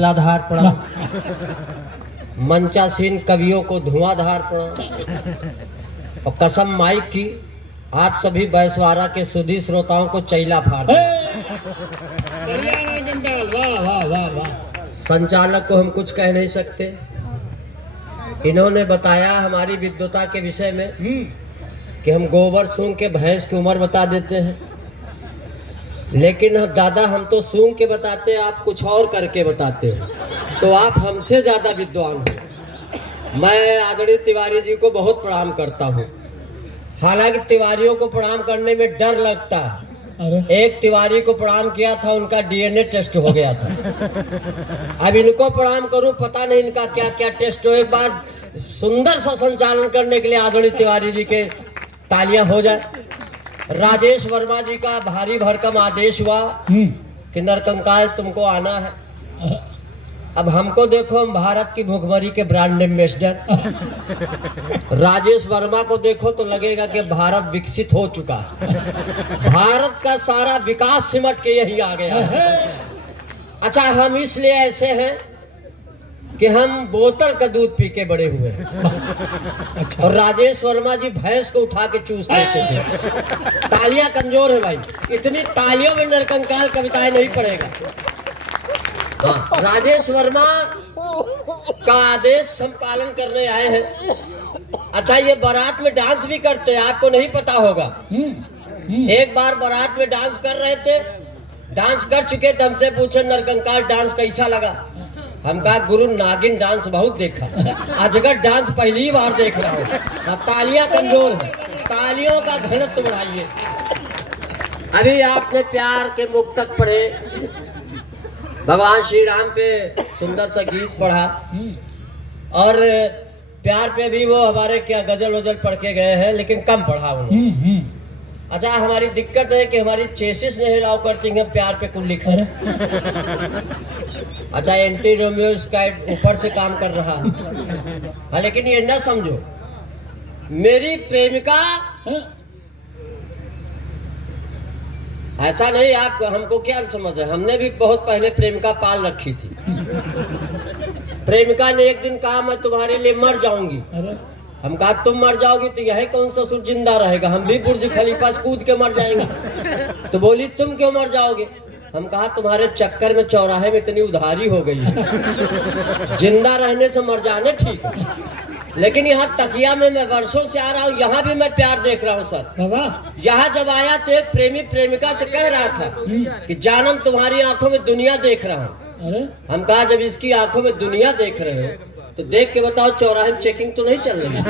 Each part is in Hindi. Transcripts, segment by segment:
मूसलाधार पड़ा, मंचासीन कवियों को धुआंधार पड़ा, और कसम माइक की आप सभी बैसवारा के सुधी श्रोताओं को चैला फाड़। संचालक को हम कुछ कह नहीं सकते। इन्होंने बताया हमारी विद्वता के विषय में कि हम गोबर सूंघ के भैंस की उम्र बता देते हैं, लेकिन दादा हम तो सूंघ के बताते हैं, आप कुछ और करके बताते हैं, तो आप हमसे ज्यादा विद्वान हैं। मैं आदरणीय तिवारी जी को बहुत प्रणाम करता हूँ। हालांकि तिवारियों को प्रणाम करने में डर लगता है। एक तिवारी को प्रणाम किया था, उनका डीएनए टेस्ट हो गया था। अब इनको प्रणाम करूं, पता नहीं इनका क्या क्या टेस्ट हो। एक बार सुंदर सा संचालन करने के लिए आदरणीय तिवारी जी के तालियां हो जाए। राजेश वर्मा जी का भारी भरकम आदेश हुआ कि नरकंकाल तुमको आना है। अब हमको देखो, हम भारत की भुखमरी के ब्रांड एम्बेसडर। राजेश वर्मा को देखो तो लगेगा कि भारत विकसित हो चुका है, भारत का सारा विकास सिमट के यही आ गया है। अच्छा, हम इसलिए ऐसे हैं कि हम बोतल का दूध पी के बड़े हुए हैं। और राजेश वर्मा जी भैंस को उठा के चूस लेते थे। तालियां कमजोर है भाई, इतनी तालियों में नरकंकाल कविताएं नहीं पढ़ेगा। राजेश वर्मा का आदेश हम पालन करने आए हैं। अच्छा, ये बारात में डांस भी करते हैं, आपको नहीं पता होगा। एक बार बारात में डांस कर रहे थे, डांस कर चुके थे, हमसे पूछे नरकंकाल डांस कैसा लगा। हम कहा गुरु नागिन डांस बहुत देखा, अजगर डांस पहली बार देख रहा हूँ। तालियां कमजोर है, तालियों का घनत्व बढ़ाइए। अभी आपने प्यार के मुक्तक पढ़े, भगवान श्री राम पे सुंदर सा गीत पढ़ा, और प्यार पे भी वो हमारे क्या गजल वजल पढ़ के गए हैं, लेकिन कम पढ़ा उन्होंने। अच्छा, हमारी दिक्कत है कि हमारी चेसिस नहीं अलाउ करती है प्यार पे कुल लिखा है। अच्छा, एंटी रोमियो स्काइट ऊपर से काम कर रहा है। हाँ, लेकिन ये ना समझो मेरी प्रेमिका ऐसा नहीं। आप हमको क्या समझ रहे, हमने भी बहुत पहले प्रेमिका पाल रखी थी। प्रेमिका ने एक दिन कहा मैं तुम्हारे लिए मर जाऊंगी। हम कहा तुम मर जाओगी तो यही कौन ससुर जिंदा रहेगा, हम भी बुर्ज खलीफा से कूद के मर जाएंगे। तो बोली तुम क्यों मर जाओगे। हम कहा तुम्हारे चक्कर में चौराहे में इतनी उधारी हो गई है, जिंदा रहने से मर जाने ठीक है। लेकिन यहाँ तकिया में मैं वर्षों से आ रहा हूँ, यहाँ भी मैं प्यार देख रहा हूँ सर। यहाँ जब आया तो एक प्रेमी प्रेमिका से कह रहा था कि जानम तुम्हारी आंखों में दुनिया देख रहा हूँ। हम कहा जब इसकी आंखों में दुनिया देख रहे हो तो देख के बताओ चौराहे में चेकिंग तो नहीं चल रही,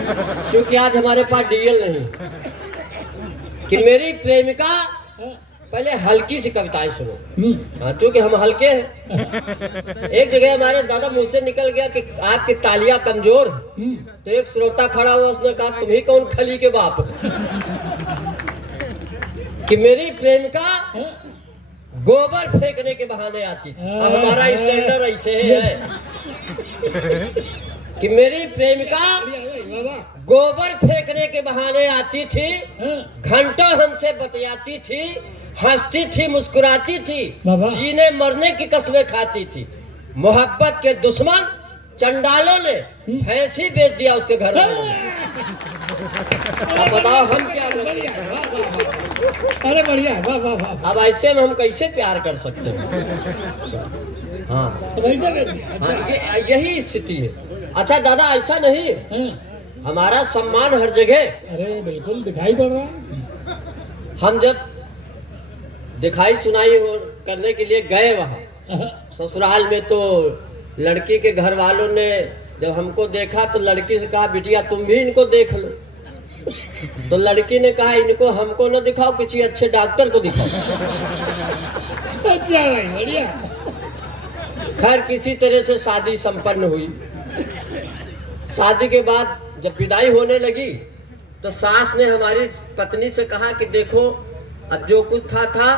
क्योंकि आज हमारे पास डीएल नहीं। कि मेरी प्रेमिका, पहले हल्की सी कविताएं सुनो, क्योंकि हम हल्के हैं। एक जगह हमारे दादा मुंह से निकल गया कि आपकी तालियां कमजोर, तो एक श्रोता खड़ा हुआ, उसने कहा तुम ही कौन खली के बाप। कि मेरी प्रेमिका गोबर फेंकने के बहाने आती थी। अब हमारा स्टैंडर्ड ऐसे है कि मेरी प्रेमिका गोबर फेंकने के बहाने आती थी, घंटों हमसे बतियाती थी, हंसती थी, मुस्कुराती थी, जीने मरने की कसमें खाती थी। मोहब्बत के दुश्मन चंडालों ने भैंस ही बेच दिया उसके घर में। अब बताओ हम क्या बोलें? अरे बढ़िया, वाह वाह वाह। अब ऐसे में हम कैसे प्यार कर सकते हैं? हाँ, यही स्थिति है। अच्छा दादा, ऐसा नहीं है, हमारा सम्मान हर जगह। अरे बिल्कुल दिखाई पड़ रहा है। हम जब दिखाई सुनाई करने के लिए गए वहाँ ससुराल में, तो लड़की के घर वालों ने जब हमको देखा तो लड़की से कहा बिटिया तुम भी इनको देख लो। तो लड़की ने कहा इनको हमको न दिखाओ, किसी अच्छे डॉक्टर को दिखाओ। अच्छा भाई, बढ़िया। खैर किसी तरह से शादी संपन्न हुई। शादी के बाद जब विदाई होने लगी तो सास ने हमारी पत्नी से कहा कि देखो अब जो कुछ था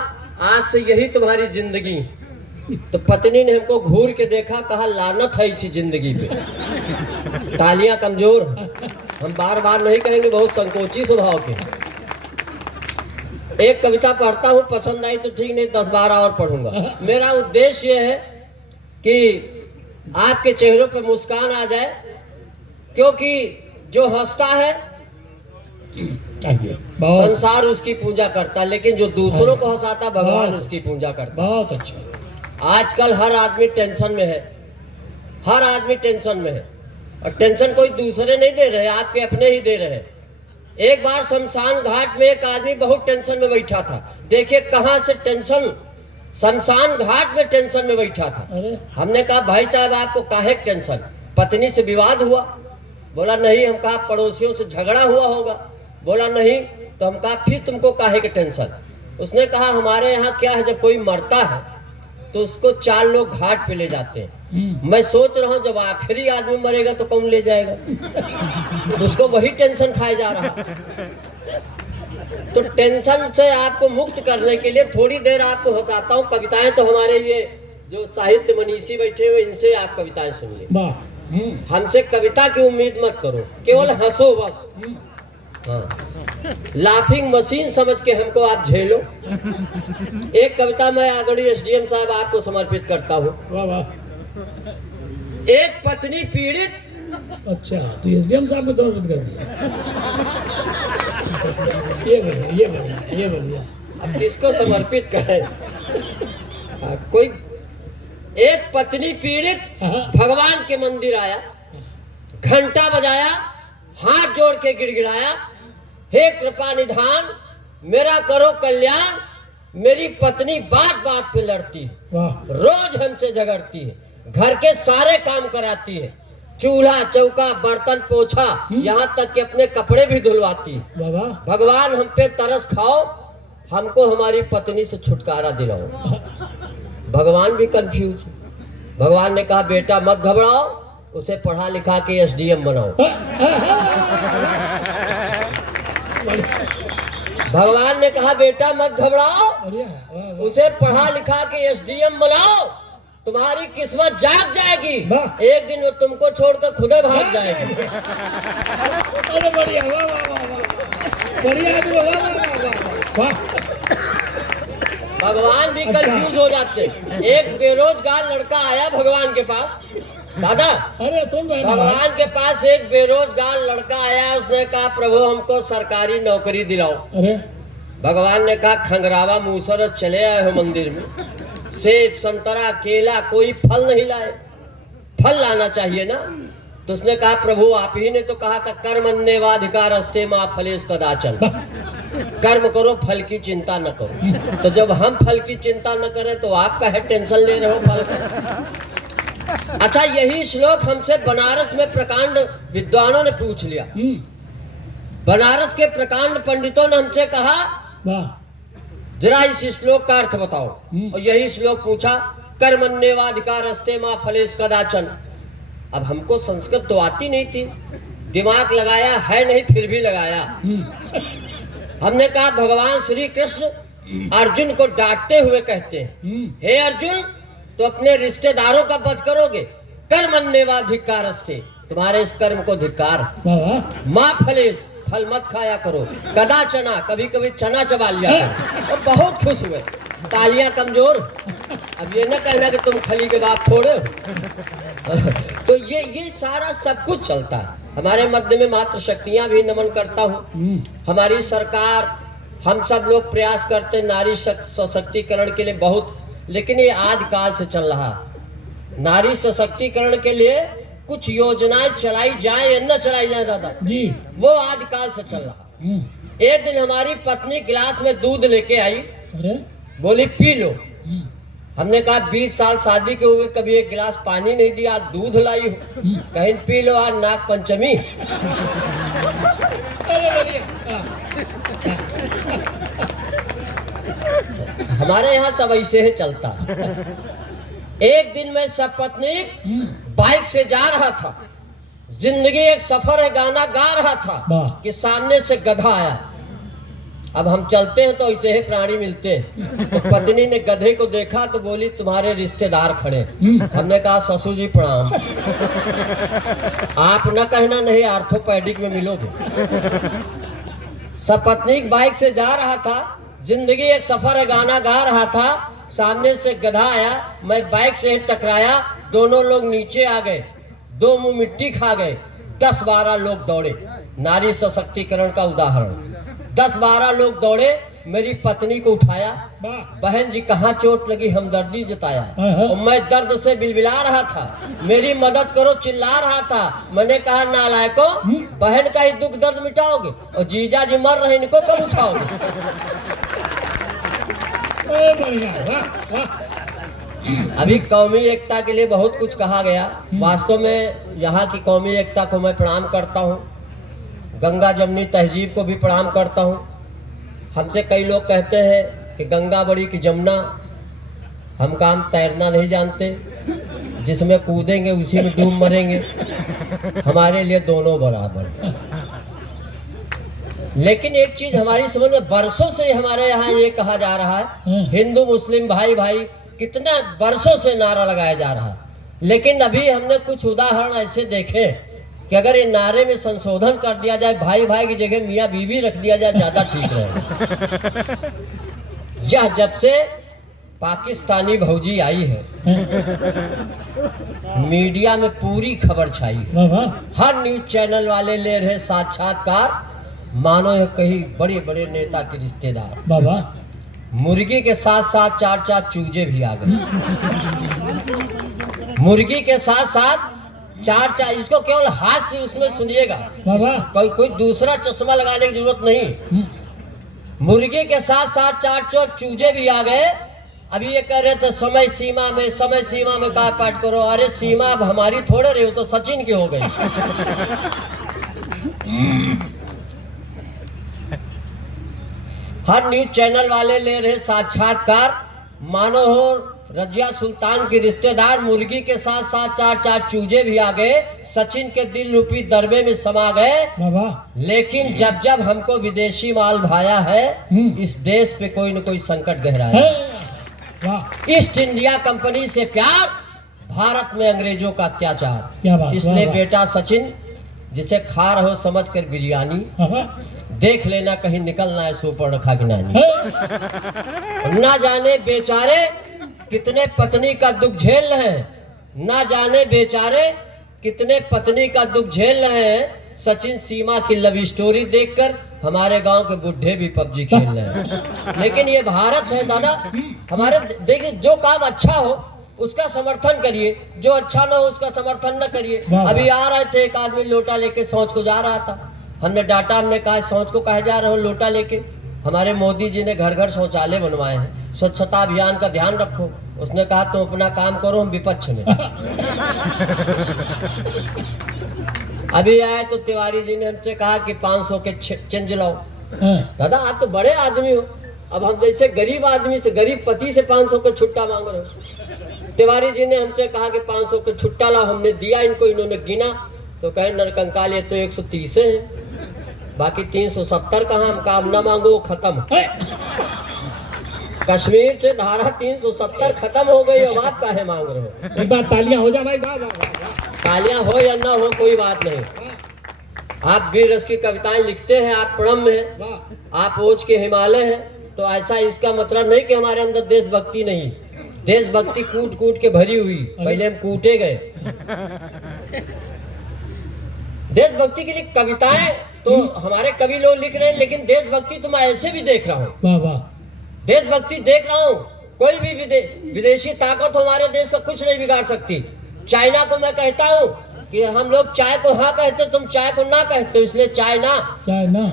आज से यही तुम्हारी जिंदगी। तो पत्नी ने हमको घूर के देखा, कहा लानत है इसी जिंदगी पे। तालियां कमजोर, हम बार बार नहीं कहेंगे, बहुत संकोची स्वभाव के। एक कविता पढ़ता हूँ, पसंद आई तो ठीक, नहीं 10-12 और पढ़ूंगा। मेरा उद्देश्य ये है कि आपके चेहरों पे मुस्कान आ जाए, क्योंकि जो हंसता है बहुत संसार उसकी पूजा करता, लेकिन जो दूसरों को हंसाता भगवान उसकी पूजा करता। बहुत अच्छा। आजकल हर आदमी टेंशन में है, हर आदमी टेंशन में है, और टेंशन कोई दूसरे नहीं दे रहे, आपके अपने ही दे रहे हैं। एक बार शमशान घाट में एक आदमी बहुत टेंशन में बैठा था। देखिए कहाँ से टेंशन, शमशान घाट में टेंशन में बैठा था। अरे हमने कहा भाई साहब आपको काहे टेंशन, पत्नी से विवाद हुआ? बोला नहीं। हम कहा पड़ोसियों से झगड़ा हुआ होगा? बोला नहीं। तो हम कहा फिर तुमको काहे के टेंशन? उसने कहा हमारे यहाँ क्या है, जब कोई मरता है तो उसको 4 लोग घाट पे ले जाते हैं। मैं सोच रहा हूँ जब आखिरी आदमी मरेगा तो कौन ले जाएगा? तो उसको वही टेंशन खाया जा रहा। तो टेंशन से आपको मुक्त करने के लिए थोड़ी देर आपको हंसाता हूँ। कविताएं तो हमारे ये जो साहित्य मनीषी बैठे हुए, इनसे आप कविताएं सुनिए। वाह। हमसे कविता की उम्मीद मत करो, केवल हंसो बस। हाँ, लाफिंग मशीन समझ के हमको आप झेलो। एक कविता मैं आदरणीय एसडीएम साहब आपको समर्पित करता हूँ। वाह वाह। एक पत्नी पीड़ित। अच्छा, तो एसडीएम साहब को समर्पित कर दिया। ये बढ़िया। अब किसको समर्पित करें? कोई एक पत्नी पीड़ित भगवान के मंदिर आया, घंटा बजाया, हाथ जोड़ के गिड़गिड़ाया, हे कृपा निधान मेरा करो कल्याण, मेरी पत्नी बात बात पे लड़ती है, रोज हमसे झगड़ती है, घर के सारे काम कराती है, चूल्हा चौका बर्तन पोछा, यहाँ तक कि अपने कपड़े भी धुलवाती है। भगवान हम पे तरस खाओ, हमको हमारी पत्नी से छुटकारा दिलाओ। भगवान भी कंफ्यूज। भगवान ने कहा बेटा मत घबराओ, उसे पढ़ा लिखा के एसडीएम बनाओ। भगवान ने कहा बेटा मत घबराओ, उसे पढ़ा लिखा के एसडीएम बनाओ, तुम्हारी किस्मत जाग जाएगी, एक दिन वो तुमको छोड़कर खुदे भाग जाएगी। अरे बढ़िया, वाह वाह वाह, बढ़िया। भगवान भी कंफ्यूज हो जाते। एक बेरोजगार लड़का आया भगवान के पास। दादा, अरे सुन रहे भगवान के पास एक बेरोजगार लड़का आया। उसने कहा प्रभु हमको सरकारी नौकरी दिलाओ। अरे भगवान ने कहा खंगरावा मूसर चले आए हो मंदिर में, सेब संतरा केला कोई फल नहीं लाए, फल लाना चाहिए ना। तो उसने कहा प्रभु आप ही ने तो कहा था कर्मण्येवाधिकार अस्ते मां फलेश कदाचन, कर्म करो फल की चिंता न करो। तो जब हम फल की चिंता न करें तो आप काहे टेंशन ले रहे हो फल का? अच्छा, यही श्लोक हमसे बनारस में प्रकांड विद्वानों ने पूछ लिया। बनारस के प्रकांड पंडितों ने हमसे कहा जरा इस श्लोक का अर्थ बताओ। और यही श्लोक पूछा कर्मण्येवाधिकार अस्ते मां फलेश कदाचन। अब हमको संस्कृत तो आती नहीं थी, दिमाग लगाया है नहीं फिर भी लगाया। हमने कहा भगवान श्री कृष्ण अर्जुन को डांटते हुए कहते हैं हे अर्जुन तो अपने रिश्तेदारों का वध करोगे, कर्मण्येवाधिकारस्ते, तुम्हारे इस कर्म को धिक्कार। माँ फलेश, फल मत खाया करो, कदा चना, कभी कभी चना चबा लिया करो। और बहुत खुश हुए, तालियां कमजोर। अब ये न कहना कि तुम खली के बाप थोड़े हो। तो ये सारा सब कुछ चलता है। हमारे मध्य में मात्र शक्तियां भी नमन करता हूँ। हमारी सरकार, हम सब लोग प्रयास करते हैं नारी सशक्तिकरण के लिए बहुत, लेकिन ये आदिकाल से चल रहा। नारी सशक्तिकरण के लिए कुछ योजनाएं चलाई जाए या न चलाई जाए दादा जी, वो आदिकाल से चल रहा। एक दिन हमारी पत्नी गिलास में दूध लेके आई, बोली पी लो। हमने कहा 20 साल शादी के हो गए, कभी एक गिलास पानी नहीं दिया, दूध लाई हो, कहीं पी लो आज नाग पंचमी। हमारे यहाँ सब ऐसे ही चलता। एक दिन मैं सपत्नीक बाइक से जा रहा था, जिंदगी एक सफर है गाना गा रहा था कि सामने से गधा आया। अब हम चलते हैं तो ऐसे ही प्राणी मिलते हैं। तो पत्नी ने गधे को देखा तो बोली तुम्हारे रिश्तेदार खड़े। हमने कहा ससुर जी प्रणाम। आप न कहना नहीं आर्थोपैडिक में मिलोगे। सपत्नीक बाइक से जा रहा था, जिंदगी एक सफर है गाना गा रहा था, सामने से गधा आया, मैं बाइक से ही टकराया, दोनों लोग नीचे आ गए, 2 मुंह मिट्टी खा गए। 10-12 लोग दौड़े, नारी सशक्तिकरण का उदाहरण। 10-12 लोग दौड़े, मेरी पत्नी को उठाया, वाह बहन जी कहाँ चोट लगी, हमदर्दी जताया। हाँ। और मैं दर्द से बिलबिला रहा था, मेरी मदद करो चिल्ला रहा था। मैंने कहा नालायको, बहन का ही दुख दर्द मिटाओगे और जीजा जी मर रहे, इनको कब उठाओगे? अरे बढ़िया, वाह वाह। अभी कौमी एकता के लिए बहुत कुछ कहा गया। वास्तव में यहाँ की कौमी एकता को मैं प्रणाम करता हूँ, गंगा जमनी तहजीब को भी प्रणाम करता हूँ। हमसे कई लोग कहते हैं कि गंगा बड़ी कि जमुना, हम काम तैरना नहीं जानते, जिसमें कूदेंगे उसी में डूब मरेंगे। हमारे लिए दोनों बराबर। लेकिन एक चीज हमारी समझ में, बरसों से हमारे यहाँ ये कहा जा रहा है, हिंदू मुस्लिम भाई भाई, कितना बरसों से नारा लगाया जा रहा है। लेकिन अभी हमने कुछ उदाहरण ऐसे देखे कि अगर ये नारे में संशोधन कर दिया जाए, भाई भाई की जगह मियाँ बीवी रख दिया जाए, ज्यादा ठीक रहेगा। यह जब से पाकिस्तानी भौजी आई है, मीडिया में पूरी खबर छाई है। वाह वाह। हर न्यूज चैनल वाले ले रहे साक्षात्कार, मानो ये कहीं बड़े बड़े नेता के रिश्तेदार। वाह वाह। मुर्गी के साथ साथ 4 चूजे भी आ गए। मुर्गी के साथ साथ 4, इसको केवल हाथ से उसमें सुनिएगा, वाह वाह। कोई दूसरा चश्मा लगाने की जरूरत नहीं। मुर्गी के साथ साथ 4 चूजे भी आ गए। अभी ये कह रहे थे समय सीमा में का पाठ करो। अरे सीमा अब हमारी थोड़े रही हो, तो सचिन की हो गई। हर न्यूज चैनल वाले ले रहे साक्षात्कार, मानो हो रजिया सुल्तान के रिश्तेदार। मुर्गी के साथ साथ 4 चूजे भी आ गए, सचिन के दिल रूपी दरबे में समा गए। वाह वाह। लेकिन जब जब हमको विदेशी माल भाया है, इस देश पे कोई न कोई संकट गहरा है। वाह। ईस्ट इंडिया कंपनी से प्यार, भारत में अंग्रेजों का अत्याचार। क्या बात, इसलिए वाह, वाह। बेटा सचिन, जिसे खा रहे हो समझ कर बिरयानी, वाह वाह। देख लेना कहीं निकलना है सुपर रखा की नानी। ना जाने बेचारे कितने पत्नी का दुख झेल रहे हैं, ना जाने बेचारे कितने पत्नी का दुख झेल रहे हैं। सचिन सीमा की लव स्टोरी देखकर हमारे गांव के बुढ़े भी पबजी खेल रहे हैं। लेकिन ये भारत है दादा, हमारे देखिए, जो काम अच्छा हो उसका समर्थन करिए, जो अच्छा ना हो उसका समर्थन न करिए। अभी आ रहे थे, एक आदमी लोटा लेके शौच को जा रहा था। हमने डांटा, हमने कहा शौच को कहे जा रहे हो लोटा लेके? हमारे मोदी जी ने घर घर शौचालय बनवाए हैं, स्वच्छता अभियान का ध्यान रखो। उसने कहा तुम अपना काम करो, हम विपक्ष में। अभी आए तो तिवारी जी ने हमसे कहा कि 500 के चेंज लाओ। दादा आप तो बड़े आदमी हो, अब हम जैसे गरीब आदमी से, गरीब पति से 500 का छुट्टा मांग रहे हो। तिवारी जी ने हमसे कहा कि 500 का छुट्टा लाओ। हमने दिया इनको, इन्होंने गिना तो कहे नरकंकाल ये तो 130 हैं, बाकी 370 कहाँ? हम काम ना मांगो, खत्म। कश्मीर से धारा 370 खत्म हो गई, अब आप काहे मांग रहे हो? एक बार तालियां हो जा भाई। वाह वाह वाह। तालियां हो या ना हो कोई बात नहीं। आप वीर रस की कविताएं लिखते हैं, आप प्रणम हैं, वाह। आप ओज के हिमालय हैं, तो ऐसा इसका मतलब नहीं कि हमारे अंदर देशभक्ति नहीं। देशभक्ति कूट कूट के भरी हुई, पहले हम कूटे गए। देशभक्ति के लिए कविताएं तो हमारे कवि लोग लिख रहे हैं, लेकिन देशभक्ति तो मैं ऐसे भी देख रहा हूँ। वाह वाह। देशभक्ति देख रहा हूँ, कोई भी विदेशी ताकत हमारे देश का कुछ नहीं बिगाड़ सकती। चाइना को मैं कहता हूँ कि हम लोग चाय को हाँ कहते, तुम चाय को ना कहते हो, इसलिए चाइना। चाइना।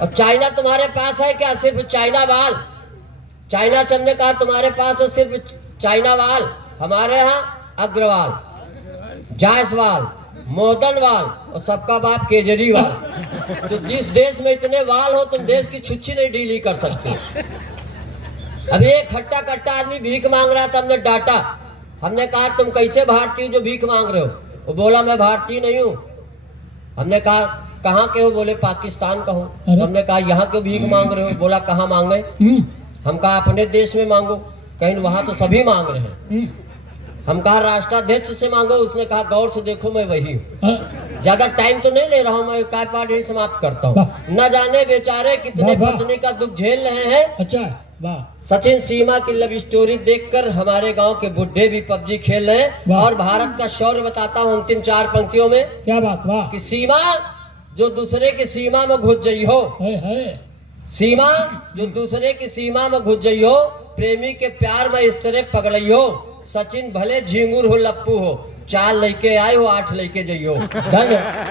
और चाइना तुम्हारे पास है क्या? सिर्फ चाइना वाल। चाइना से हमने कहा तुम्हारे पास है सिर्फ चाइना वाल, हमारे यहाँ अग्रवाल, जायसवाल, मोदनवाल और सबका बाप केजरीवाल। तो जिस देश में इतने वाल हो, तुम देश की छुच्छी नहीं ढीली कर सकते। अभी एक खट्टा कट्टा आदमी भीख मांग रहा था, हमने डांटा। हमने कहा तुम कैसे भारतीय जो भीख मांग रहे हो? वो बोला मैं भारतीय नहीं हूँ। हमने कहा कहाँ के हो? बोले पाकिस्तान का हूँ। तो हमने कहा यहाँ क्यों भीख मांग रहे हो? बोला कहाँ मांगे? हम कहा अपने देश में मांगो। कहीं वहाँ तो सभी मांग रहे हैं। हम कहा राष्ट्राध्यक्ष से मांगो। उसने कहा गौर से देखो मैं वही हूँ। ज्यादा टाइम तो नहीं ले रहा हूँ, मैं काय पाठ ही समाप्त करता हूँ। न जाने बेचारे कितने पत्नी का दुख झेल रहे हैं। अच्छा। वाह सचिन सीमा की लव स्टोरी देखकर हमारे गांव के बुढ़े भी पबजी खेल रहे हैं। वाह। और भारत का शौर्य बताता हूँ अंतिम 4 पंक्तियों में क्या बात वाह कि सीमा जो दूसरे की सीमा में घुस गई हो, है सीमा जो दूसरे की सीमा में घुस गई हो, प्रेमी के प्यार में इस तरह पगड़ई हो, सचिन भले झिंगुर हो लप्पू हो, 4 लड़के आए हो 8 लड़के जइयो। धन्यवाद।